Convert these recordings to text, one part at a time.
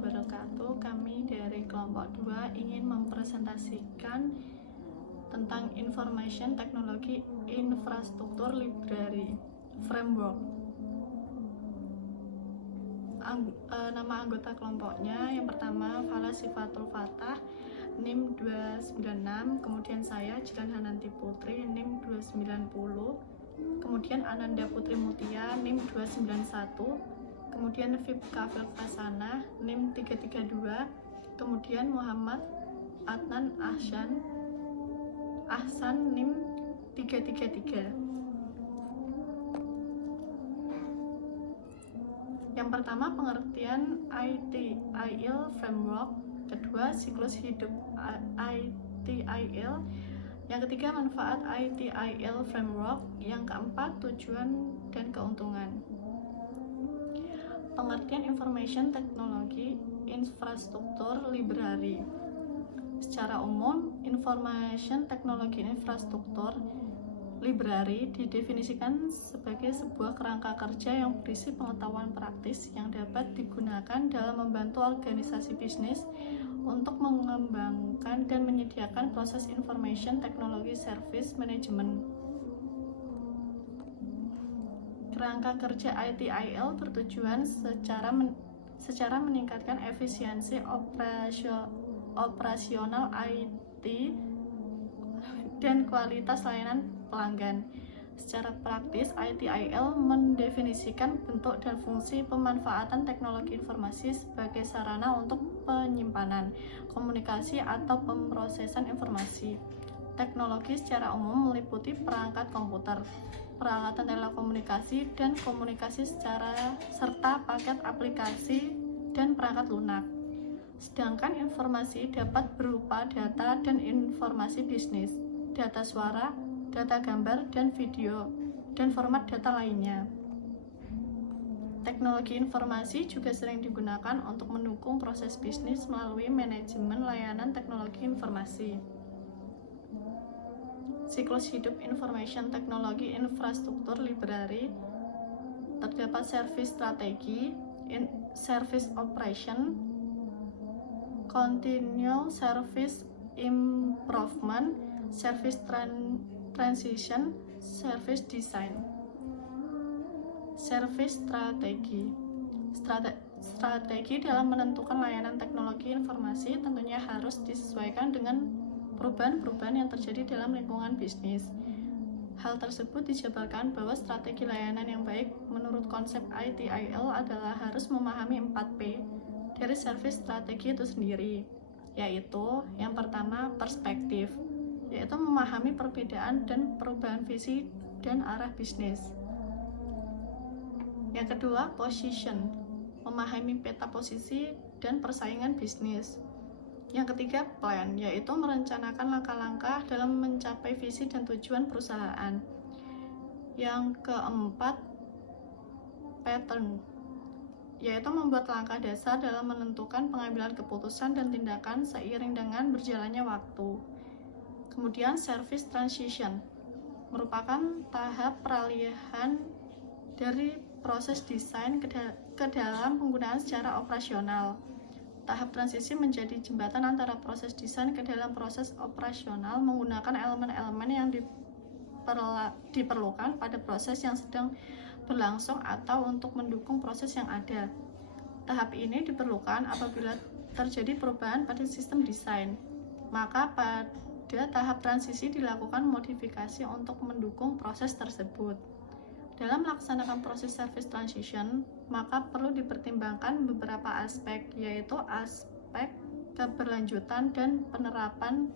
wabarakatuh. Kami dari kelompok 2 ingin mempresentasikan tentang Information Technology Infrastructure Library Framework. Nama anggota kelompoknya yang pertama Fala Sifatul Fatah, NIM 296, kemudian saya Jilan Hananti Putri, NIM 290, kemudian Ananda Putri Mutia, NIM 291, kemudian Vipka Fasana, NIM 332, kemudian Muhammad Adnan Ahsan, NIM 333. Yang pertama, pengertian ITIL Framework. Kedua, siklus hidup ITIL. Yang ketiga, manfaat ITIL Framework. Yang keempat, tujuan dan keuntungan. Pengertian Information Technology Infrastructure Library. Secara umum, Information Technology Infrastructure Library didefinisikan sebagai sebuah kerangka kerja yang berisi pengetahuan praktis yang dapat digunakan dalam membantu organisasi bisnis untuk mengembangkan dan menyediakan proses information technology service management. Kerangka kerja ITIL bertujuan secara meningkatkan efisiensi operasional IT dan kualitas layanan pelanggan. Secara praktis, ITIL mendefinisikan bentuk dan fungsi pemanfaatan teknologi informasi sebagai sarana untuk penyimpanan, komunikasi, atau pemrosesan informasi. Teknologi secara umum meliputi perangkat komputer, peralatan telekomunikasi dan komunikasi serta paket aplikasi dan perangkat lunak. Sedangkan informasi dapat berupa data dan informasi bisnis, data suara, data gambar dan video, dan format data lainnya. Teknologi informasi juga sering digunakan untuk mendukung proses bisnis melalui manajemen layanan teknologi informasi. Siklus hidup Information Technology Infrastructure Library terdapat service strategi, service operation, continual service improvement, service transition, service design. Service strategi dalam menentukan layanan teknologi informasi tentunya harus disesuaikan dengan perubahan-perubahan yang terjadi dalam lingkungan bisnis. Hal tersebut dijabarkan bahwa strategi layanan yang baik menurut konsep ITIL adalah harus memahami 4P dari service strategi itu sendiri, yaitu yang pertama perspektif, yaitu memahami perbedaan dan perubahan visi dan arah bisnis. Yang kedua, position, memahami peta posisi dan persaingan bisnis. Yang ketiga, plan, yaitu merencanakan langkah-langkah dalam mencapai visi dan tujuan perusahaan. Yang keempat, pattern, yaitu membuat langkah dasar dalam menentukan pengambilan keputusan dan tindakan seiring dengan berjalannya waktu. Kemudian service transition merupakan tahap peralihan dari proses desain ke dalam penggunaan secara operasional. Tahap transisi menjadi jembatan antara proses desain ke dalam proses operasional menggunakan elemen-elemen yang diperlukan pada proses yang sedang berlangsung atau untuk mendukung proses yang ada. Tahap ini diperlukan apabila terjadi perubahan pada sistem desain. Maka pada tahap transisi dilakukan modifikasi untuk mendukung proses tersebut. Dalam melaksanakan proses service transition, maka perlu dipertimbangkan beberapa aspek, yaitu aspek keberlanjutan dan penerapan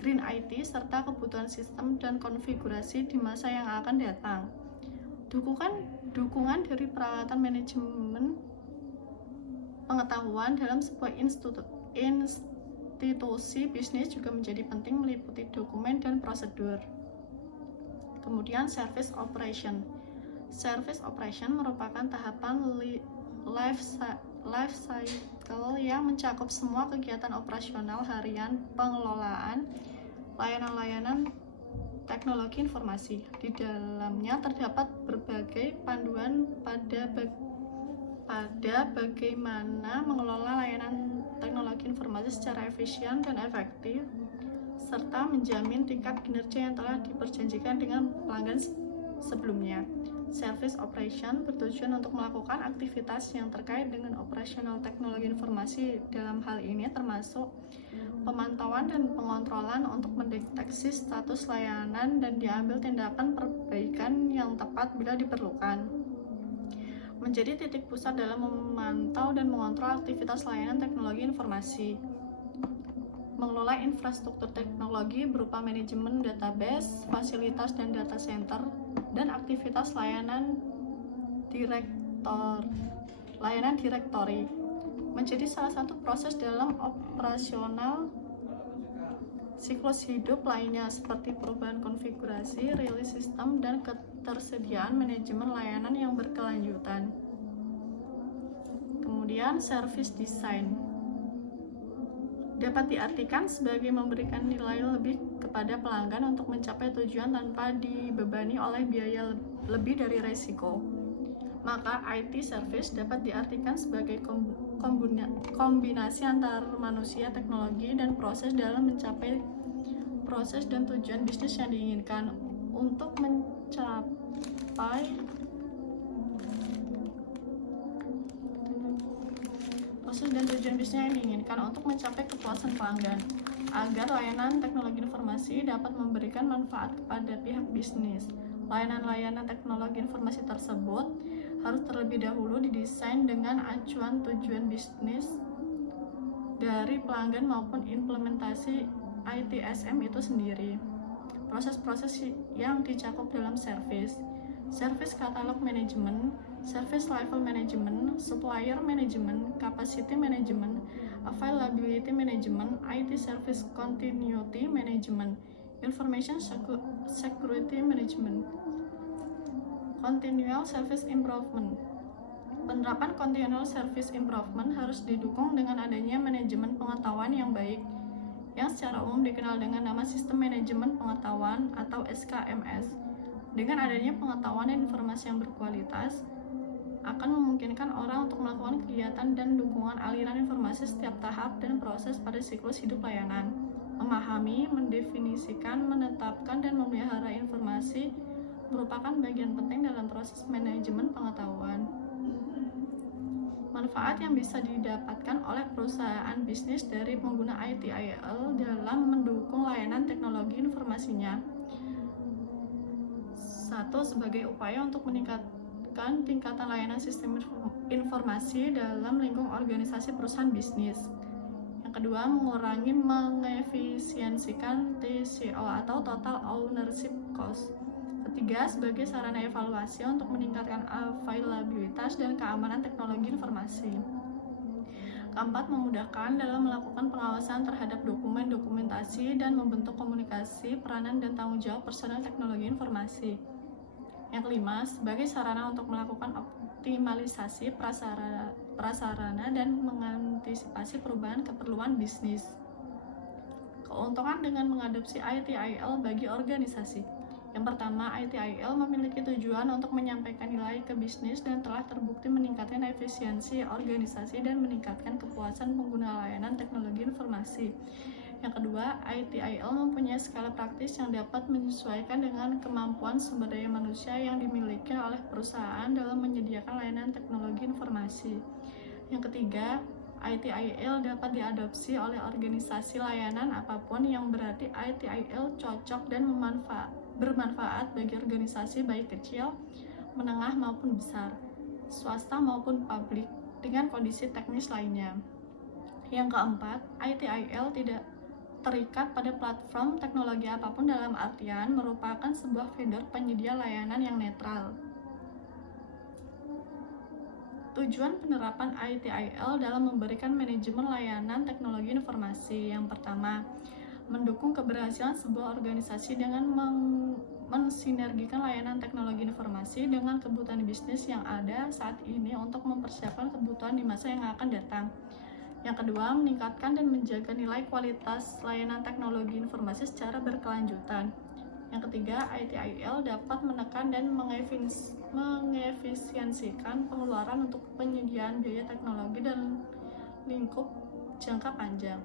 Green IT serta kebutuhan sistem dan konfigurasi di masa yang akan datang. Dukungan dari peralatan manajemen pengetahuan dalam sebuah institusi bisnis juga menjadi penting, meliputi dokumen dan prosedur. Kemudian service operation. Service operation merupakan tahapan life cycle yang mencakup semua kegiatan operasional harian pengelolaan layanan-layanan teknologi informasi. Di dalamnya terdapat berbagai panduan pada bagaimana mengelola layanan teknologi informasi secara efisien dan efektif, serta menjamin tingkat kinerja yang telah diperjanjikan dengan pelanggan sebelumnya. Service operation bertujuan untuk melakukan aktivitas yang terkait dengan operasional teknologi informasi. Dalam hal ini termasuk pemantauan dan pengontrolan untuk mendeteksi status layanan dan diambil tindakan perbaikan yang tepat bila diperlukan. Menjadi titik pusat dalam memantau dan mengontrol aktivitas layanan teknologi informasi. Mengelola infrastruktur teknologi berupa manajemen database, fasilitas dan data center, dan aktivitas layanan direktori menjadi salah satu proses dalam operasional siklus hidup lainnya seperti perubahan konfigurasi, rilis sistem, dan ketersediaan manajemen layanan yang berkelanjutan. Kemudian service design dapat diartikan sebagai memberikan nilai lebih kepada pelanggan untuk mencapai tujuan tanpa dibebani oleh biaya lebih dari resiko. Maka IT service dapat diartikan sebagai kombinasi antara manusia, teknologi, dan proses dalam mencapai proses dan tujuan bisnis yang diinginkan. Untuk mencapai proses dan tujuan bisnis yang diinginkan untuk mencapai kepuasan pelanggan, agar layanan teknologi informasi dapat memberikan manfaat kepada pihak bisnis. Layanan-layanan teknologi informasi tersebut harus terlebih dahulu didesain dengan acuan tujuan bisnis dari pelanggan maupun implementasi ITSM itu sendiri. Proses-proses yang dicakup dalam service catalog management, service level management, supplier management, capacity management, availability management, IT service continuity management, information security management, continual service improvement. Penerapan continual service improvement harus didukung dengan adanya manajemen pengetahuan yang baik, yang secara umum dikenal dengan nama Sistem Manajemen Pengetahuan atau SKMS. Dengan adanya pengetahuan dan informasi yang berkualitas, akan memungkinkan orang untuk melakukan kegiatan dan dukungan aliran informasi setiap tahap dan proses pada siklus hidup layanan. Memahami, mendefinisikan, menetapkan, dan memelihara informasi merupakan bagian penting dalam proses manajemen pengetahuan. Manfaat yang bisa didapatkan oleh perusahaan bisnis dari pengguna ITIL dalam mendukung layanan teknologi informasinya. 1. Sebagai upaya untuk meningkatkan tingkatan layanan sistem informasi dalam lingkup organisasi perusahaan bisnis. Yang kedua, mengefisiensikan TCO atau Total Ownership Cost. Ketiga, sebagai sarana evaluasi untuk meningkatkan availabilitas dan keamanan teknologi informasi. Keempat, memudahkan dalam melakukan pengawasan terhadap dokumen, dokumentasi, dan membentuk komunikasi, peranan, dan tanggung jawab personel teknologi informasi. Yang kelima, sebagai sarana untuk melakukan optimalisasi prasarana dan mengantisipasi perubahan keperluan bisnis. Keuntungan dengan mengadopsi ITIL bagi organisasi. Yang pertama, ITIL memiliki tujuan untuk menyampaikan nilai ke bisnis dan telah terbukti meningkatkan efisiensi organisasi dan meningkatkan kepuasan pengguna layanan teknologi informasi. Yang kedua, ITIL mempunyai skala praktis yang dapat menyesuaikan dengan kemampuan sumber daya manusia yang dimiliki oleh perusahaan dalam menyediakan layanan teknologi informasi. Yang ketiga, ITIL dapat diadopsi oleh organisasi layanan apapun yang berarti ITIL cocok dan bermanfaat bagi organisasi baik kecil, menengah maupun besar, swasta maupun publik, dengan kondisi teknis lainnya. Yang keempat, ITIL tidak terikat pada platform teknologi apapun dalam artian merupakan sebuah vendor penyedia layanan yang netral. Tujuan penerapan ITIL dalam memberikan manajemen layanan teknologi informasi. Yang pertama, mendukung keberhasilan sebuah organisasi dengan mensinergikan layanan teknologi informasi dengan kebutuhan bisnis yang ada saat ini untuk mempersiapkan kebutuhan di masa yang akan datang. Yang kedua, meningkatkan dan menjaga nilai kualitas layanan teknologi informasi secara berkelanjutan. Yang ketiga, ITIL dapat menekan dan mengefisiensikan pengeluaran untuk penyediaan biaya teknologi dan lingkup jangka panjang.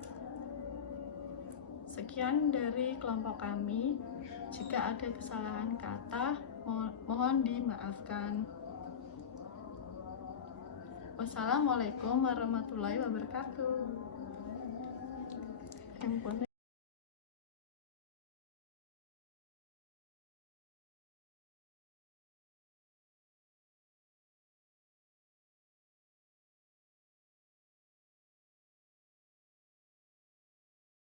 Sekian dari kelompok kami. Jika ada kesalahan kata, mohon dimaafkan. Wassalamualaikum warahmatullahi wabarakatuh.